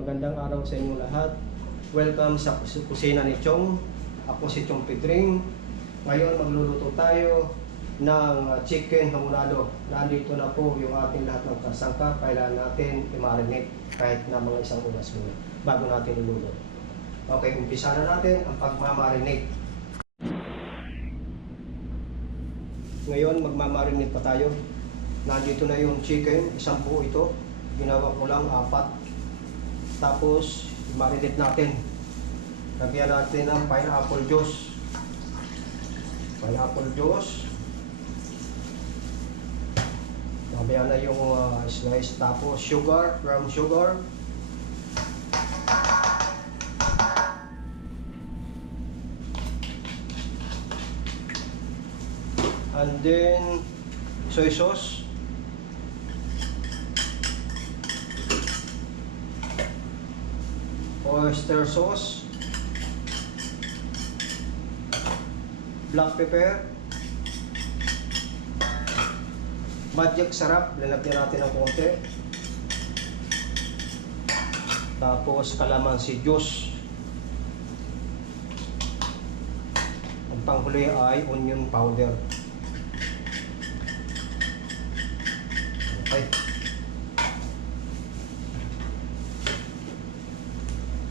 Magandang araw sa inyo lahat. Welcome sa kusina ni Chong. Ako si Chong Pedring. Ngayon magluluto tayo ng chicken hamonado. Nandito na po yung ating lahat ng kasangkap. Kailangan natin i-marinate kahit na mga isang oras muna bago natin iluluto. Okay, umpisa na natin ang pagmamarinate. Ngayon magmamarinate pa tayo. Nandito na yung chicken, isang buo ito. Ginawa ko lang 4. Tapos i-marinate natin. Lagyan natin ng pineapple juice. Pineapple juice. Mamaya na yung slice. Tapos sugar, brown sugar. And then soy sauce. Oyster sauce. Black pepper. Magic sarap, lalagyan natin ng konti. Tapos kalamansi juice. Ang panghuli ay onion powder. Okay.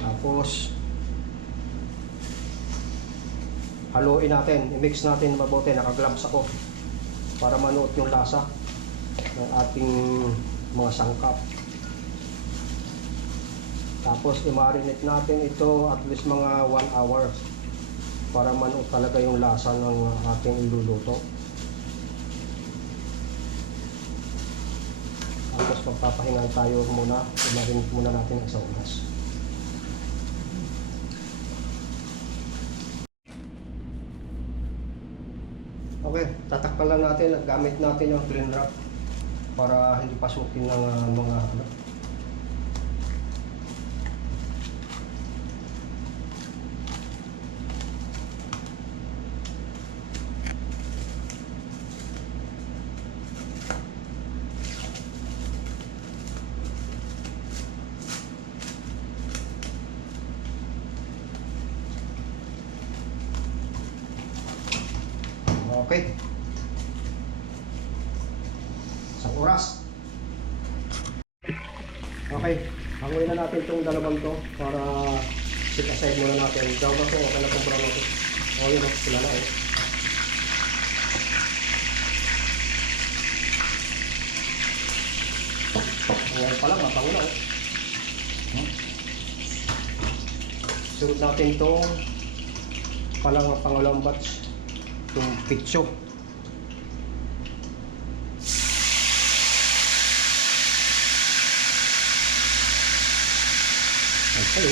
Tapos haluin natin, i-mix natin mabuti. Naka-gloves ako para manuot yung lasa ng ating mga sangkap. Tapos i-marinate natin ito at least mga 1 hour para manuot talaga yung lasa ng ating iluluto. Tapos magpapahingan tayo muna, i-marinate muna natin isang oras. Okay, tatakpan lang natin at gamit natin yung clean wrap para hindi pasukin ng mga ano. Okay. Isang oras. Okay. Hanguin na natin itong dalawang to para set aside muna natin. Daw na ito. Okay na itong brown natin. O yun. Sila na eh. Ngayon pa lang. Mapango na eh. Sunod natin itong palang pangalawang batch. Itong pitso. Okay.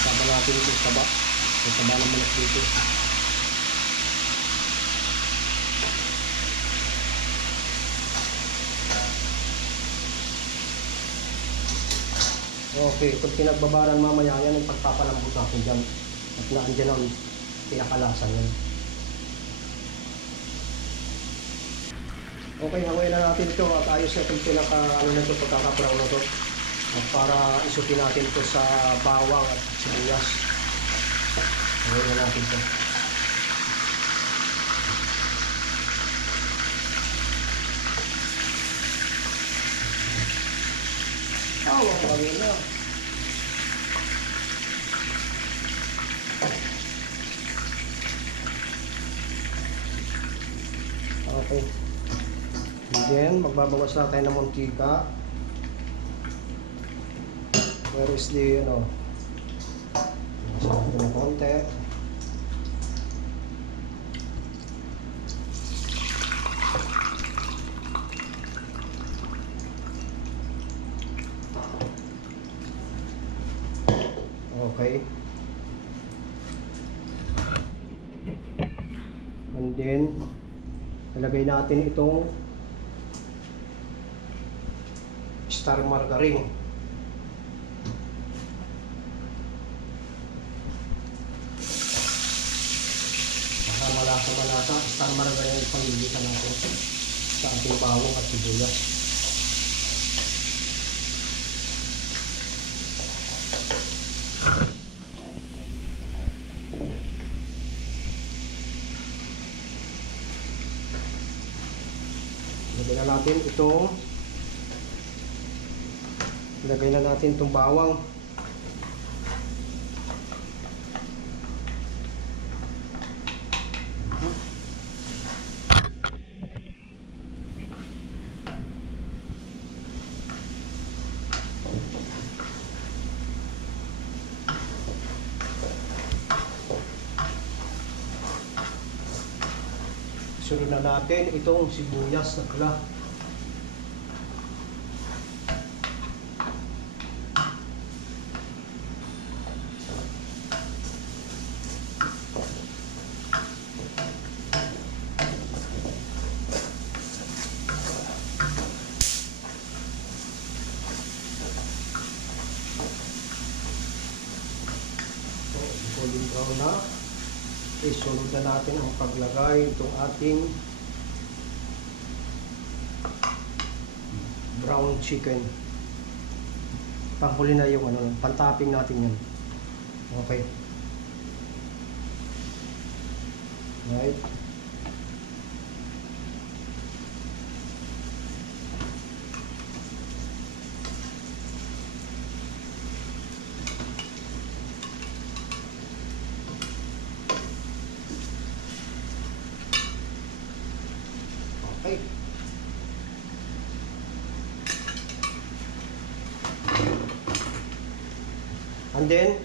Tama natin ito sa taba. May taba ng manas dito. Okay, kung pinagbabaran mamaya yan ang pagpapalambot natin dyan. At naandyan ang pinakalasa yan. Okay, hanguin na natin ito at ayos na itong ano na ito, pagkakabrown na ito. At para isutin natin ito sa bawang at sibuyas. Hanguin na natin ito. Hanguin na. Okay. And then, magbabawas na tayo ng mantika. Where is the, ano, masarap ng konti. Okay. And then, ilagay natin itong star margarine. malasa-malasa. Star margarine yung pangilitan natin sa ating bawang at sibuyas. Lagay na natin itong bawang. Sunod na natin itong sibuyas na pula. Golden brown na. Isunod na natin ang paglagay itong ating brown chicken. Panghuli na yung pantopping natin yan. Okay. Right. Okay. And then,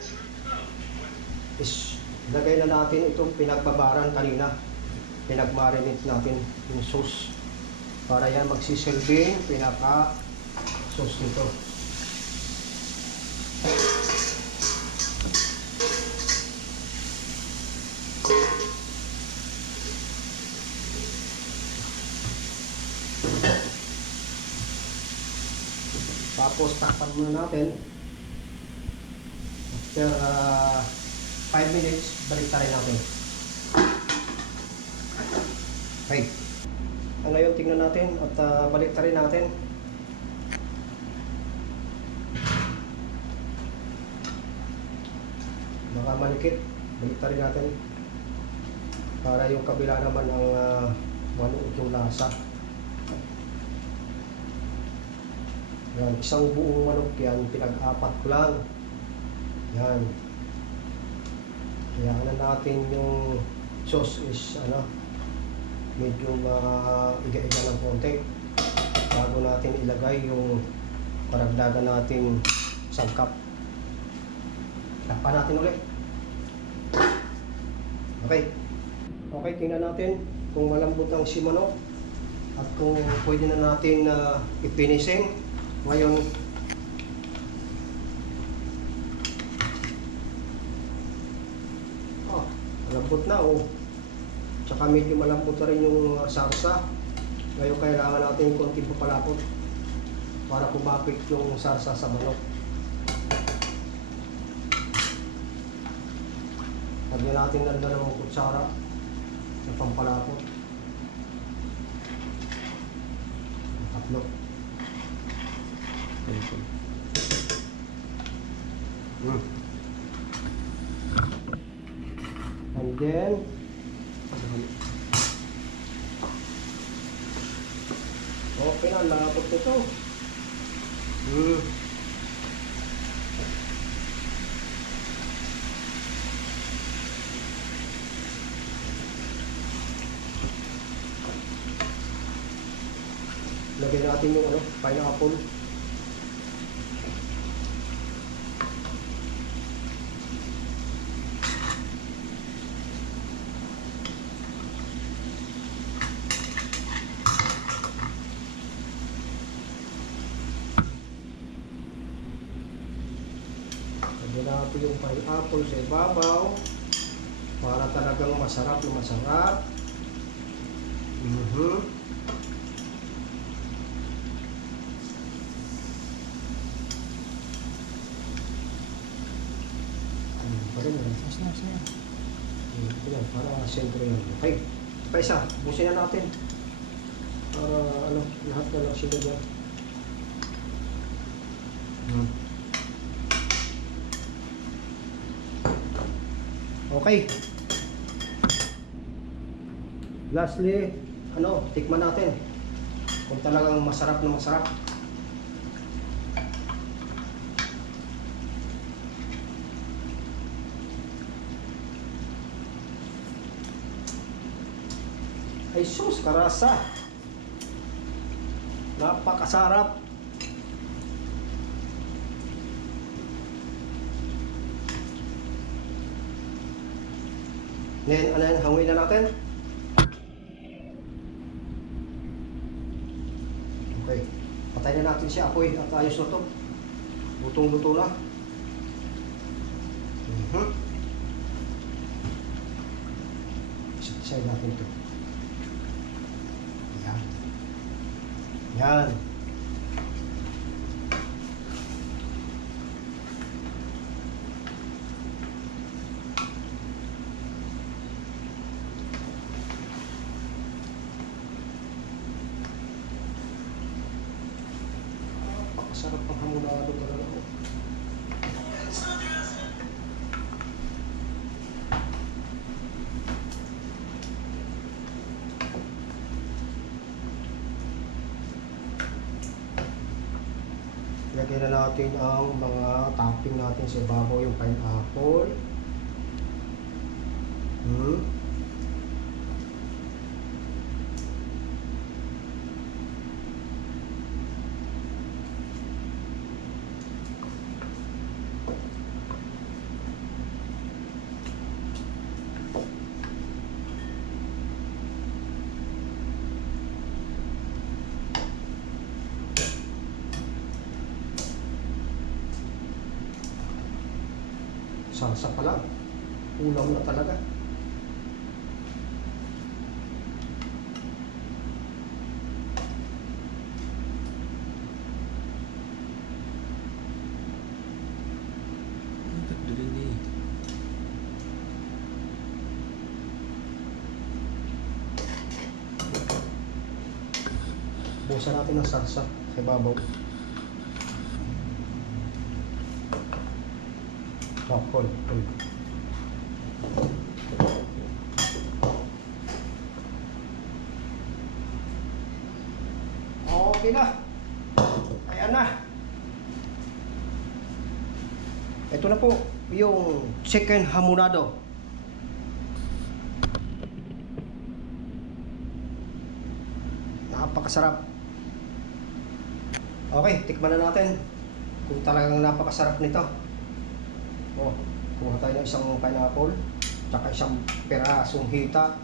lagay na natin itong pinagbabaran kanina. Pinagmarinate natin yung sauce. Para yan magsisilbing pinaka-sauce nito. Tapos takpan muna natin. After 5 minutes, balik rin natin. Okay. Ngayon tingnan natin at balik rin natin. Baka malikit, balik rin natin. Para yung kabila naman ang manuot yung lasa. Yan, isang buong manok yan, pinag-apat ko lang. Yan. Kaya natin yung sauce is medyo iga-iga ng konti bago natin ilagay yung paragdagan natin sangkap. Takpan natin ulit. Okay. Okay, tingnan natin kung malambot ang si manok at kung pwede na natin i-finishing. Ngayon, malambot na tsaka medyo malambot na rin yung sarsa. Ngayon kailangan natin konting papalapot para kumapit yung sarsa sa manok. Lagyan natin ng 2 kutsara na pampalapot. 3. And then okay na, labot nito. Lagyan natin yung pineapple. Lagyan natin yung pineapple sa ibabaw para talagang masarap na masarap. Yan, para sentro yan. Okay. Pa isa, busin na natin. Para ano, lahat na lang sila dyan. Okay. Lastly, ano, tikman natin. Kung talagang masarap na masarap. Ay sus, karasa. Napakasarap. Then, ano yan, hanguin na natin. Okay. Patay na natin siya. Apoy at ayos na to. Lutong-luto na. Isa-isay natin ito. Yan. Yan. Napakasarap ang hamonado talaga. Lagyan na natin ang mga topping natin sa ibabaw, yung pineapple. Salsa pa lang. Ulam na talaga. Busan natin ng salsa sa ibabaw. Oh, hold. Okay na. Ayan na. Ito na po yung chicken hamonado. Napakasarap. Okay, tikman na natin kung talagang napakasarap nito. Oh, kuha tayo ng isang pineapple, tsaka isang perasong hita.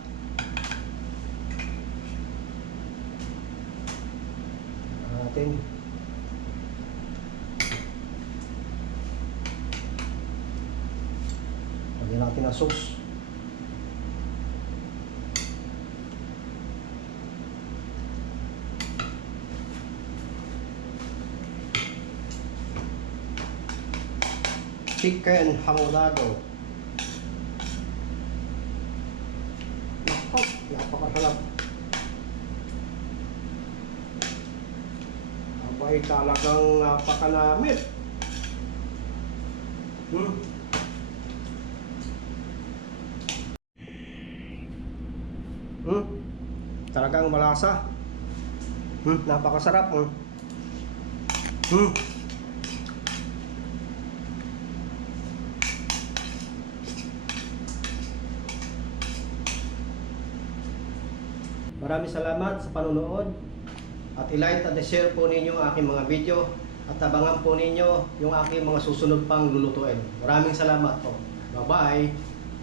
Natin. Lagyan natin ang sauce. Chicken hamonado. Napakasarap. Abay, talagang napakanamit. Talagang malasa. Napakasarap. Maraming salamat sa panonood at i-like at i-share po ninyo ang aking mga video at abangan po ninyo yung aking mga susunod pang lulutuin. Maraming salamat po. Bye-bye!